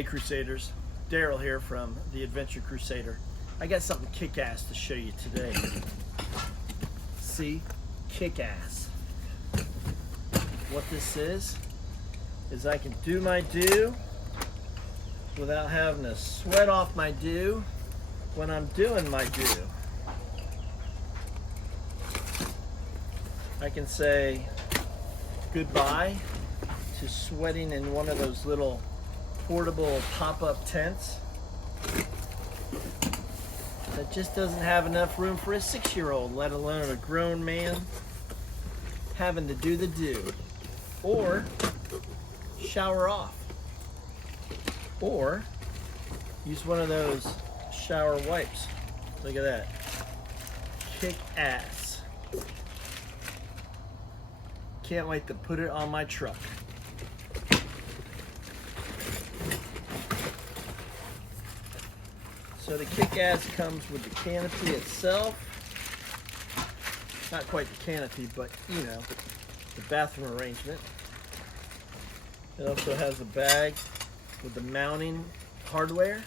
Hey Crusaders, Daryl here from the Adventure Crusader. I got something kick-ass to show you today. See? Kick-ass. What this is I can do my do without having to sweat off my do when I'm doing my do. I can say goodbye to sweating in one of those little portable pop-up tents that just doesn't have enough room for a 6-year-old, let alone a grown man having to do the do. Or shower off. Or use one of those shower wipes. Look at that. Kick ass. Can't wait to put it on my truck. So the kick-ass comes with the canopy itself. Not quite the canopy, but you know, the bathroom arrangement. It also has a bag with the mounting hardware,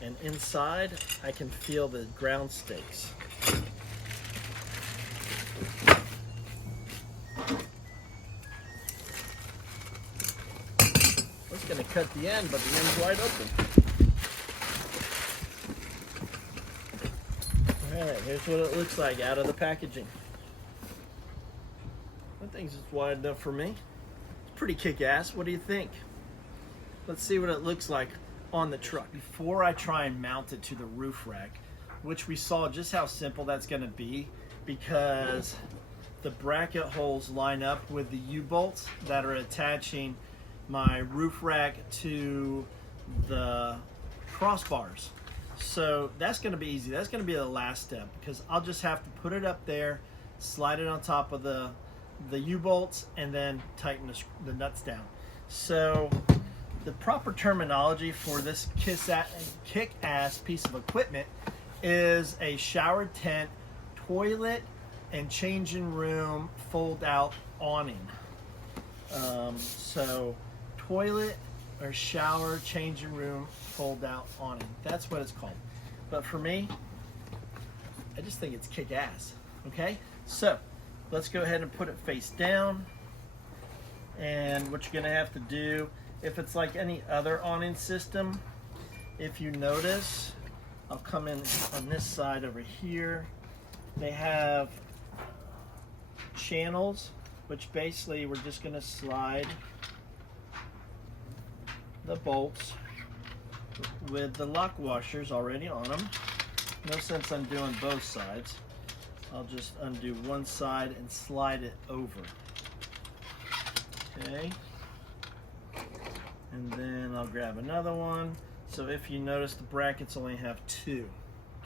and inside I can feel the ground stakes. I was going to cut the end, but the end's wide open. Alright, here's what it looks like out of the packaging. I think it's wide enough for me. It's pretty kick-ass. What do you think? Let's see what it looks like on the truck. Before I try and mount it to the roof rack, which we saw just how simple that's going to be because the bracket holes line up with the U-bolts that are attaching my roof rack to the crossbars. So that's going to be easy. That's going to be the last step because I'll just have to put it up there, slide it on top of the U-bolts, and then tighten the nuts down. So the proper terminology for this kick-ass piece of equipment is a shower tent, toilet, and changing room fold-out awning. So toilet or shower, changing room, fold-out awning. That's what it's called. But for me, I just think it's kick-ass. Okay? So let's go ahead and put it face down. And what you're going to have to do, if it's like any other awning system, if you notice, I'll come in on this side over here. They have channels, which basically we're just going to slide the bolts with the lock washers already on them. No sense undoing both sides. I'll just undo one side and slide it over. Okay. And then I'll grab another one. So if you notice, the brackets only have 2.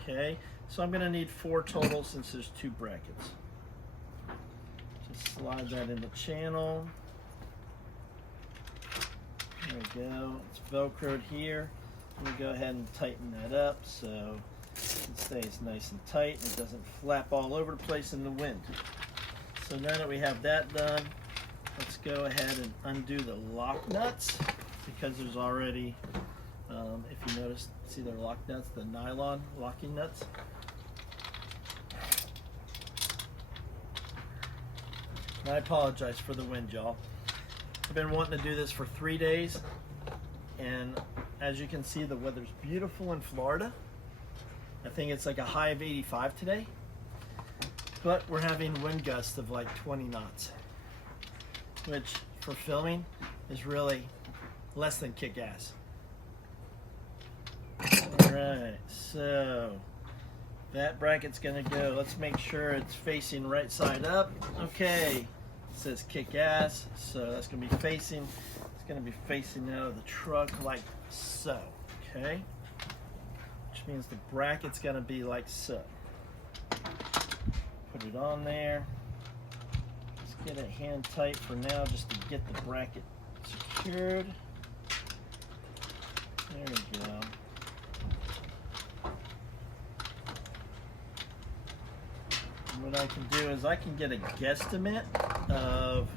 Okay. So I'm going to need 4 total since there's 2 brackets. Just slide that in the channel. There we go. It's Velcroed here. I'm going to go ahead and tighten that up so it stays nice and tight and it doesn't flap all over the place in the wind. So now that we have that done, let's go ahead and undo the lock nuts because there's already, if you notice, see their lock nuts, the nylon locking nuts. And I apologize for the wind, y'all. I've been wanting to do this for 3 days, and as you can see, the weather's beautiful in Florida. I think it's like a high of 85 today, but we're having wind gusts of like 20 knots, which for filming is really less than kick-ass. Alright, so that bracket's gonna go. Let's make sure it's facing right side up. Okay. It says kick-ass, so that's going to be facing, it's going to be facing out of the truck like so, okay? Which means the bracket's going to be like so. Put it on there. Let's get it hand tight for now just to get the bracket secured. There we go. What I can do is I can get a guesstimate of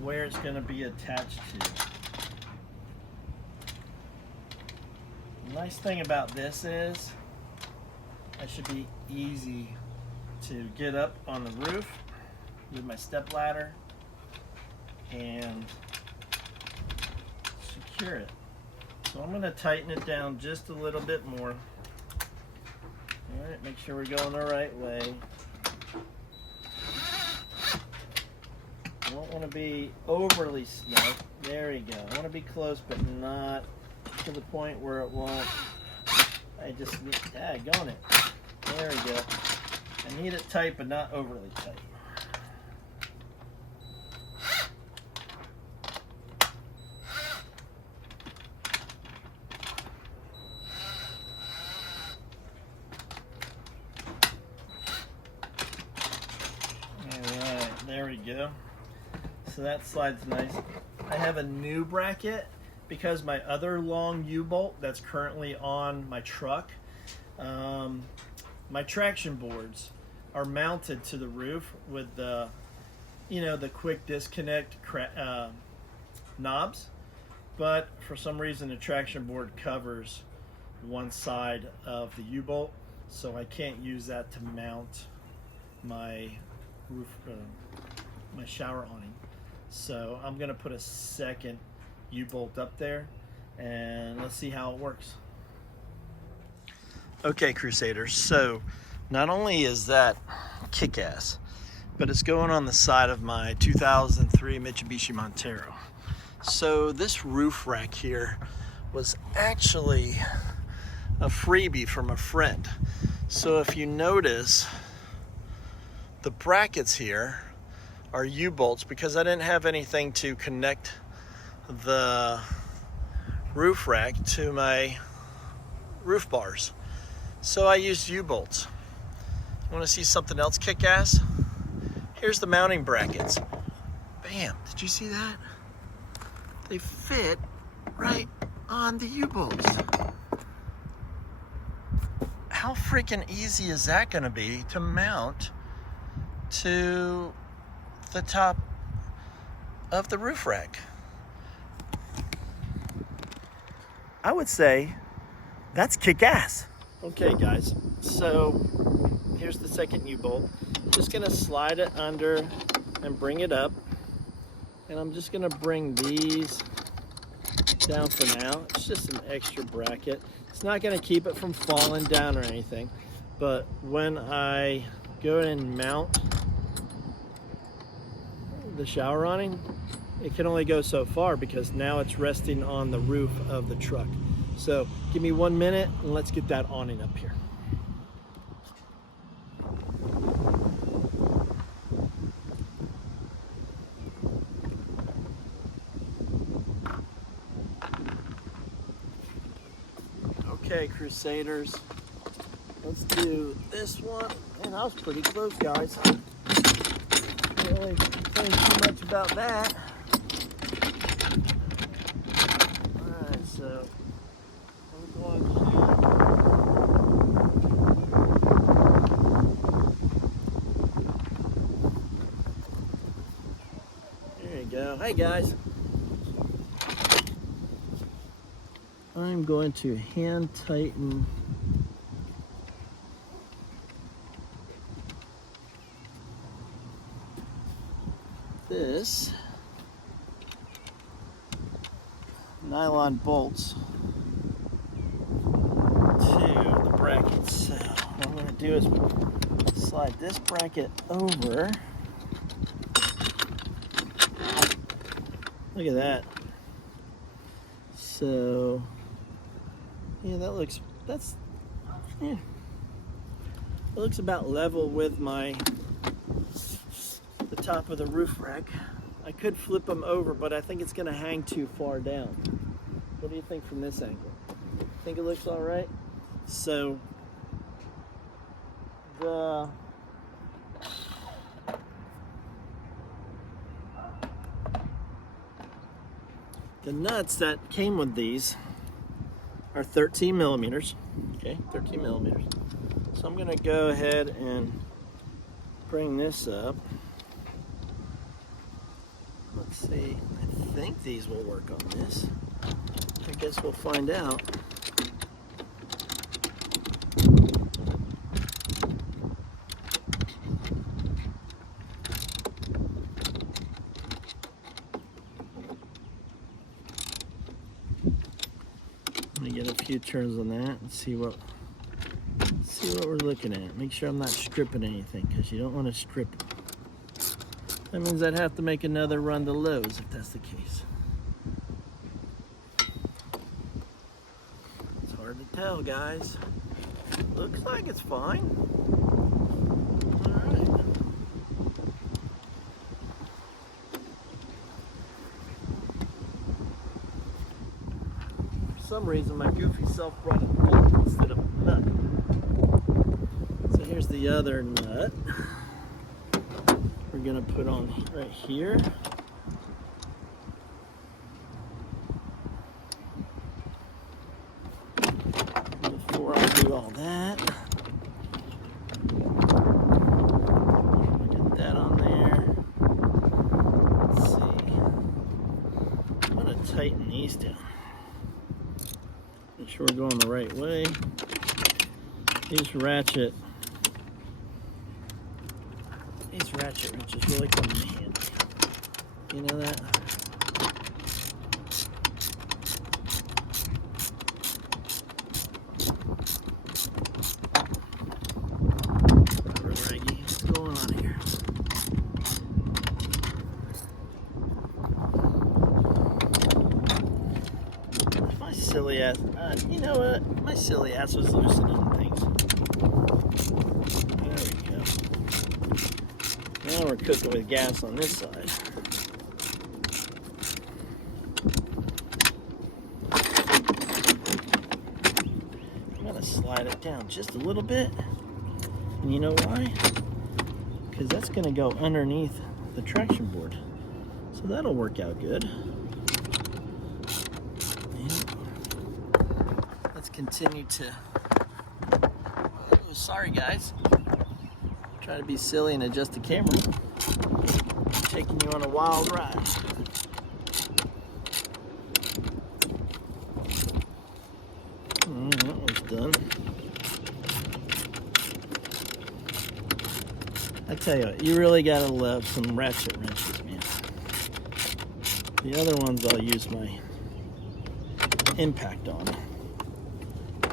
where it's going to be attached to. Nice thing about this is I should be easy to get up on the roof with my step ladder and secure it. So I'm going to tighten it down just a little bit more. All right, make sure we're going the right way. Don't want to be overly snug. There we go. I want to be close, but not to the point where it won't. I just need, daggone it. There we go. I need it tight, but not overly tight. Alright, there we go. So that slides nice. I have a new bracket because my other long U-bolt that's currently on my truck, my traction boards are mounted to the roof with the, the quick disconnect knobs, but for some reason the traction board covers one side of the U-bolt, so I can't use that to mount my roof, my shower awning. So I'm gonna put a second U-bolt up there and let's see how it works. Okay, Crusaders, so not only is that Kickass, but it's going on the side of my 2003 Mitsubishi Montero. So this roof rack here was actually a freebie from a friend. So if you notice, the brackets here are U-bolts because I didn't have anything to connect the roof rack to my roof bars. So I used U-bolts. Want to see something else kick-ass? Here's the mounting brackets. Bam, did you see that? They fit right on the U-bolts. How freaking easy is that gonna be to mount to the top of the roof rack? I would say that's kick-ass. Okay guys, so here's the second U-bolt. Just gonna slide it under and bring it up. And I'm just gonna bring these down for now. It's just an extra bracket. It's not gonna keep it from falling down or anything. But when I go and mount the shower awning, it can only go so far because now it's resting on the roof of the truck. So give me 1 minute and let's get that awning up here. Okay, Crusaders, let's do this one. Man, I was pretty close, guys. Can't really say too much about that. Alright, so I'm going to... There you go. Hey, guys. I'm going to hand tighten this nylon bolts to the brackets. So what I'm going to do is slide this bracket over. Look at that. So yeah, that looks it looks about level with the top of the roof rack. I could flip them over, but I think it's going to hang too far down. What do you think from this angle? Think it looks all right? So the nuts that came with these are 13 millimeters. Okay, 13 millimeters. So I'm going to go ahead and bring this up. Let's see, I think these will work on this. I guess we'll find out. few turns on that and see what we're looking at. Make sure I'm not stripping anything, because you don't want to strip it. That means I'd have to make another run to Lowe's if that's the case. It's hard to tell, guys. Looks like it's fine. All right. For some reason, my goofy self brought a bolt instead of a nut. So here's the other nut. We're gonna put on right here. Before I do all that, get that on there. Let's see. I'm gonna tighten these down. Make sure we're going the right way. These ratchet wrenches really come in handy. You know that? What's going on here? My silly ass, you know what? My silly ass was loosening things. There we go. Now we're cooking with gas on this side. I'm gonna slide it down just a little bit. And you know why? Because that's gonna go underneath the traction board. So that'll work out good. And let's continue to, oh, sorry guys. Try to be silly and adjust the camera. Taking you on a wild ride. That one's done. I tell you what, you really gotta love some ratchet wrenches, man. The other ones I'll use my impact on.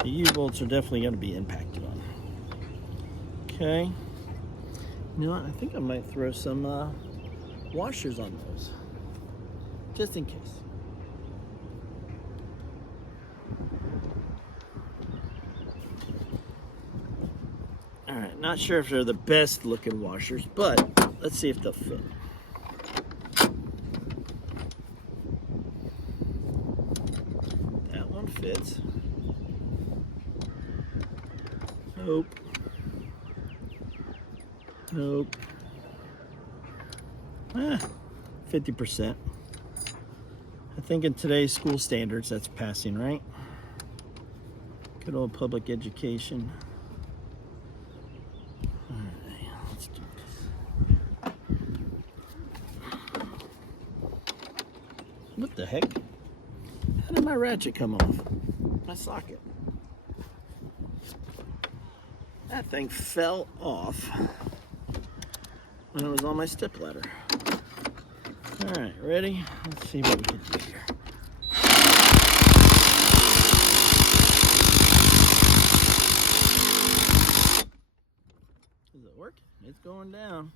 The U-bolts are definitely gonna be impacted on. Okay. You know what? I think I might throw some washers on those, just in case. All right, not sure if they're the best looking washers, but let's see if they'll fit. That one fits. Nope. Nope. 50%. I think in today's school standards, that's passing, right? Good old public education. All right, let's do this. What the heck? How did my ratchet come off? My socket. That thing fell off when it was on my step ladder. All right, ready? Let's see what we can do here. Does it work? It's going down.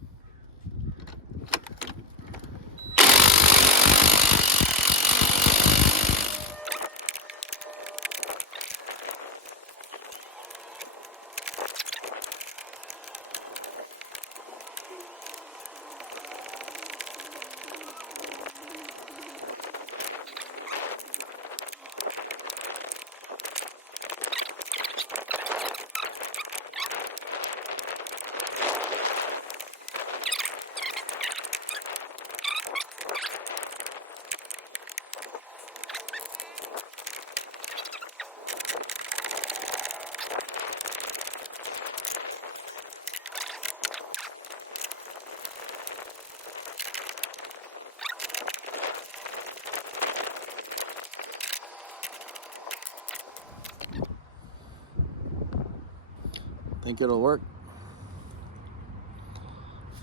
Think it'll work.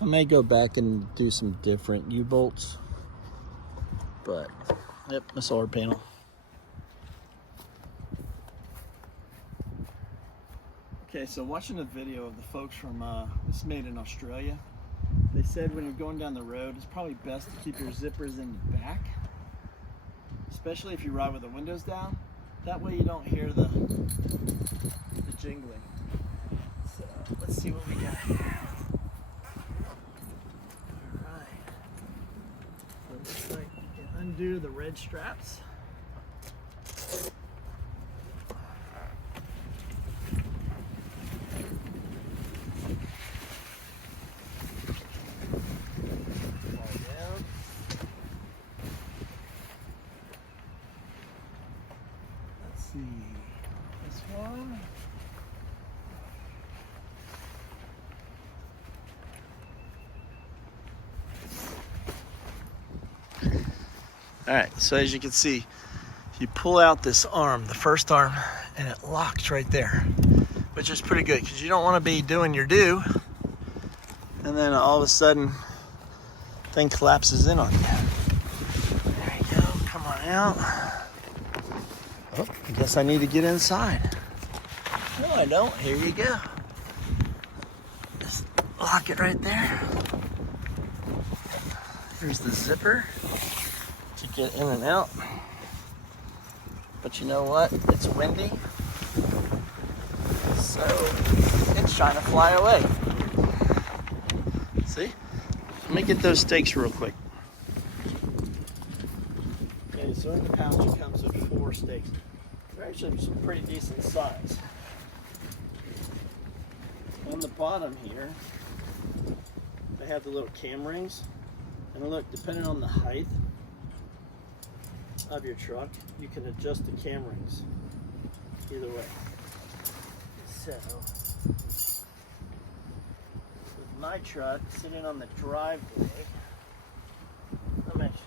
I may go back and do some different U-bolts, but yep, my solar panel. Okay, so watching the video of the folks from, this is made in Australia. They said when you're going down the road, it's probably best to keep your zippers in the back, especially if you ride with the windows down. That way you don't hear the jingling. So let's see what we got here. Alright. So it looks like you can undo the red straps. This one. All right, so as you can see, you pull out this arm, the first arm, and it locks right there, which is pretty good because you don't want to be doing your do and then all of a sudden thing collapses in on you. There you go, come on out. Oh, I guess I need to get inside. No, I don't. Here you go. Just lock it right there. Here's the zipper to get in and out. But you know what? It's windy, so it's trying to fly away. See? Let me get those steaks real quick. Okay, so in the pouch it comes with 4 steaks. They're actually some pretty decent size. On the bottom here, they have the little cam rings. And look, depending on the height of your truck, you can adjust the cam rings either way. So, with my truck sitting on the driveway, I'm actually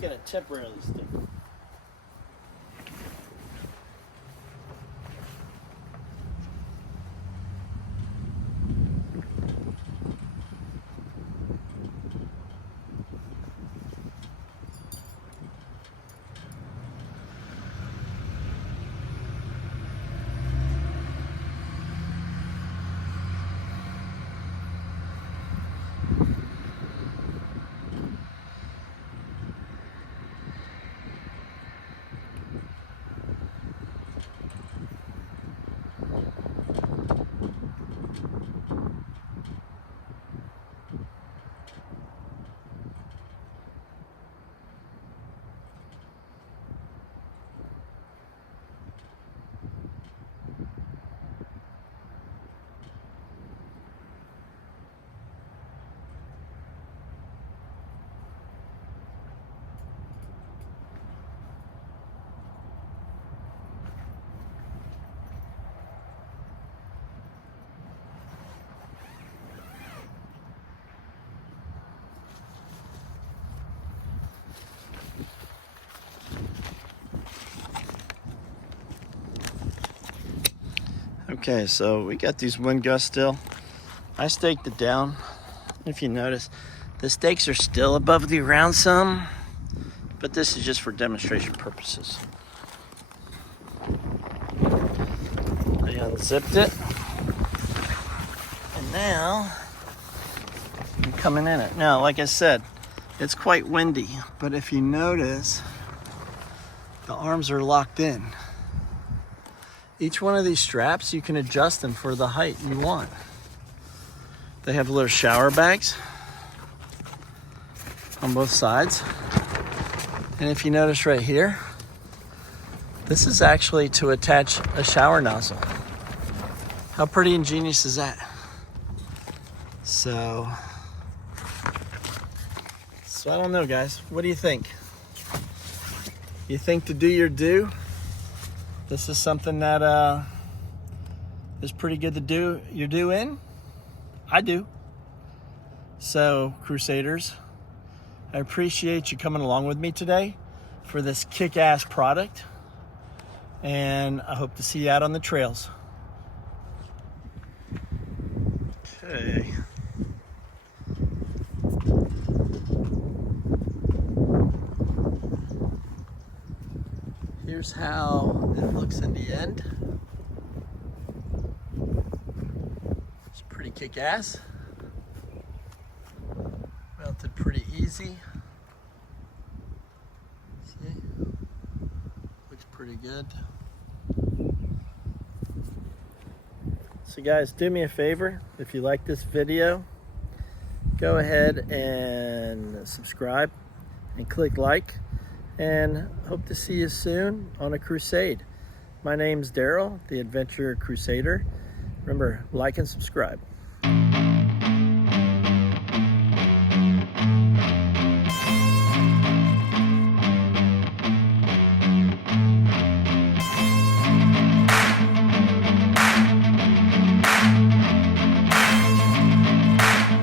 gonna temporarily stick. Okay, so we got these wind gusts still. I staked it down. If you notice, the stakes are still above the ground some, but this is just for demonstration purposes. I unzipped it, and now I'm coming in it. Now, like I said, it's quite windy, but if you notice, the arms are locked in. Each one of these straps, you can adjust them for the height you want. They have little shower bags on both sides. And if you notice right here, this is actually to attach a shower nozzle. How pretty ingenious is that? So I don't know, guys. What do you think? You think to do your do? This is something that is pretty good to do your do in? I do. So, Crusaders, I appreciate you coming along with me today for this kick-ass product. And I hope to see you out on the trails. Okay. Here's how it looks in the end. It's pretty kick-ass. Mounted pretty easy. See? Looks pretty good. So guys, do me a favor. If you like this video, go ahead and subscribe and click like. And hope to see you soon on a crusade. My name's Daryl, the Adventure Crusader. Remember, like and subscribe.